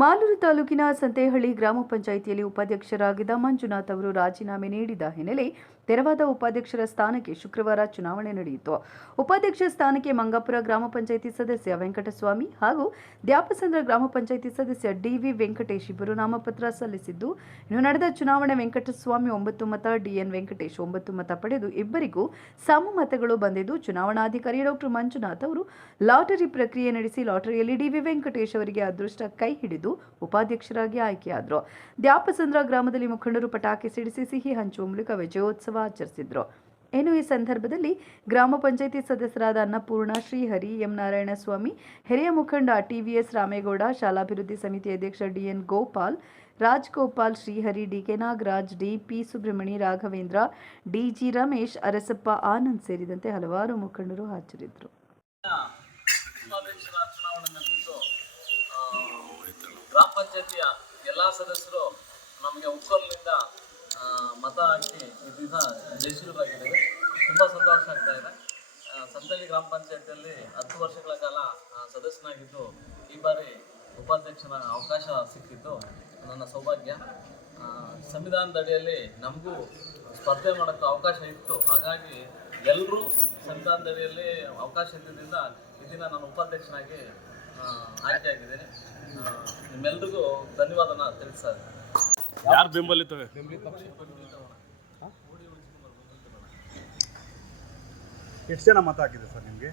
ಮಾಲೂರು ತಾಲೂಕಿನ ಸಂತೇಹಳ್ಳಿ ಗ್ರಾಮ ಪಂಚಾಯಿತಿಯಲ್ಲಿ ಉಪಾಧ್ಯಕ್ಷರಾಗಿದ್ದ ಮಂಜುನಾಥ್ ಅವರು ರಾಜೀನಾಮೆ ನೀಡಿದ ಹಿನ್ನೆಲೆ ತೆರವಾದ ಉಪಾಧ್ಯಕ್ಷರ ಸ್ಥಾನಕ್ಕೆ ಶುಕ್ರವಾರ ಚುನಾವಣೆ ನಡೆಯಿತು. ಉಪಾಧ್ಯಕ್ಷ ಸ್ಥಾನಕ್ಕೆ ಮಂಗಾಪುರ ಗ್ರಾಮ ಪಂಚಾಯಿತಿ ಸದಸ್ಯ ವೆಂಕಟಸ್ವಾಮಿ ಹಾಗೂ ದ್ಯಾಪಸಂದ್ರ ಗ್ರಾಮ ಪಂಚಾಯಿತಿ ಸದಸ್ಯ ಡಿವಿ ವೆಂಕಟೇಶ್ ಇಬ್ಬರು ನಾಮಪತ್ರ ಸಲ್ಲಿಸಿದ್ದು, ಇನ್ನು ನಡೆದ ಚುನಾವಣೆ ವೆಂಕಟಸ್ವಾಮಿ ಒಂಬತ್ತು ಮತ, ಡಿಎನ್ ವೆಂಕಟೇಶ್ ಒಂಬತ್ತು ಮತ ಪಡೆದು ಇಬ್ಬರಿಗೂ ಸಮ ಮತಗಳು ಬಂದಿದ್ದು, ಚುನಾವಣಾಧಿಕಾರಿ ಡಾಕ್ಟರ್ ಮಂಜುನಾಥ್ ಅವರು ಲಾಟರಿ ಪ್ರಕ್ರಿಯೆ ನಡೆಸಿ ಲಾಟರಿಯಲ್ಲಿ ಡಿವಿ ವೆಂಕಟೇಶ್ ಅವರಿಗೆ ಅದೃಷ್ಟ ಕೈ ಹಿಡಿದು ಉಪಾಧ್ಯಕ್ಷರಾಗಿ ಆಯ್ಕೆಯಾದರು. ದ್ಯಾಪಸಂದ್ರ ಗ್ರಾಮದಲ್ಲಿ ಮುಖಂಡರು ಪಟಾಕಿ ಸಿಡಿಸಿ ಸಿಹಿ ಹಂಚುವ ಮೂಲಕ ವಿಜಯೋತ್ಸವ ಆಚರಿಸಿದ್ರು. ಏನು ಈ ಸಂದರ್ಭದಲ್ಲಿ ಗ್ರಾಮ ಪಂಚಾಯಿತಿ ಸದಸ್ಯರಾದ ಅನ್ನಪೂರ್ಣ, ಶ್ರೀಹರಿ, ಎಂ ನಾರಾಯಣಸ್ವಾಮಿ, ಹಿರಿಯ ಮುಖಂಡ ಟಿವಿಎಸ್ ರಾಮೇಗೌಡ, ಶಾಲಾಭಿವೃದ್ಧಿ ಸಮಿತಿ ಅಧ್ಯಕ್ಷ D N Gopal, Rajgopal, Shrihari D K Nagaraj D P Subrahmani, Raghavendra D G Ramesh, Arasappa Anand ಸೇರಿದಂತೆ ಹಲವಾರು ಮುಖಂಡರು ಹಾಜರಿದ್ದರು ಉಪಾಧ್ಯಕ್ಷರ ಚುನಾವಣೆ ನಡೆದಿದ್ದು ಆ, ಗ್ರಾಮ ಪಂಚಾಯತಿಯ ಎಲ್ಲ ಸದಸ್ಯರು ನಮಗೆ ಉಕ್ಕರ್ಲಿಂದ ಮತ ಹಾಕಿ ಈ ದಿನ ಜಯಿಸಿರುವಾಗಿದ್ದೇವೆ ತುಂಬ ಸಂತೋಷ ಆಗ್ತಾ ಇದೆ. ಸಂತಲಿ ಗ್ರಾಮ ಪಂಚಾಯತಿಯಲ್ಲಿ ಹತ್ತು ವರ್ಷಗಳ ಕಾಲ ಸದಸ್ಯನಾಗಿದ್ದು, ಈ ಬಾರಿ ಉಪಾಧ್ಯಕ್ಷನ ಅವಕಾಶ ಸಿಕ್ಕಿದ್ದು ನನ್ನ ಸೌಭಾಗ್ಯ. ಸಂವಿಧಾನದಡಿಯಲ್ಲಿ ನಮಗೂ ಸ್ಪರ್ಧೆ ಮಾಡೋಕ್ಕೆ ಅವಕಾಶ ಇತ್ತು. ಹಾಗಾಗಿ ಎಲ್ಲರೂ ಸಂವಿಧಾನದಡಿಯಲ್ಲಿ ಅವಕಾಶ ಇದ್ದಿದ್ದರಿಂದ ಇದನ್ನು ದಿನ ನಾನು ಉಪಾಧ್ಯಕ್ಷನಾಗಿ ಆಯ್ಕೆ ಆಗಿದ್ದೀನಿ ನಿಮ್ಮೆಲ್ರಿಗೂ ಧನ್ಯವಾದನ ತಿಳಿಸ್ತಾ ಯಾರು ಬೆಂಬಲಿತವೆ ಎಷ್ಟು ಜನ ಮತ ಹಾಕಿದೆ ಸರ್ ನಿಮಗೆ?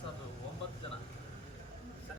ಸರ್ ಒಂಬತ್ತು ಜನ.